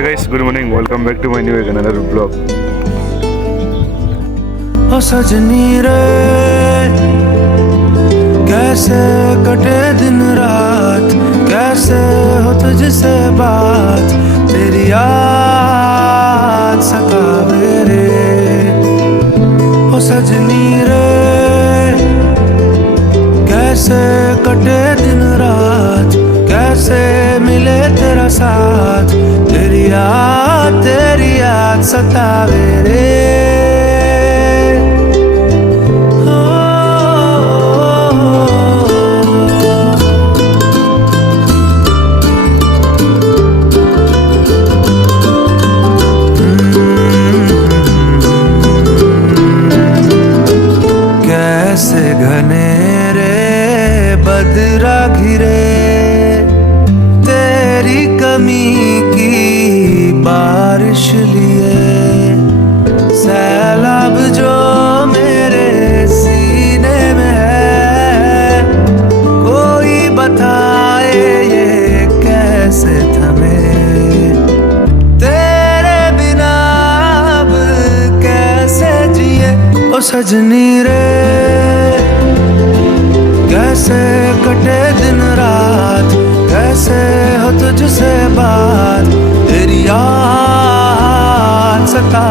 Hi guys, good morning. Welcome back to my new another vlog. ओ सजनी रे कैसे कटे दिन रात, कैसे हो तुझसे बात, तेरी याद सतावे रे। ओ सजनी रे कैसे कटे दिन रात, कैसे मिले तेरा साथ, तेरी याद सतावे रे। कैसे घनेरे बदरा घिरे, तेरी कमी की बारिश लिए, सैलाब जो मेरे सीने में है, कोई बताए ये कैसे थमे, तेरे बिना अब कैसे जिए। ओ सजनी रे कैसे कटे दिन रात, कैसे हो तुझसे बात, तेरी याद सता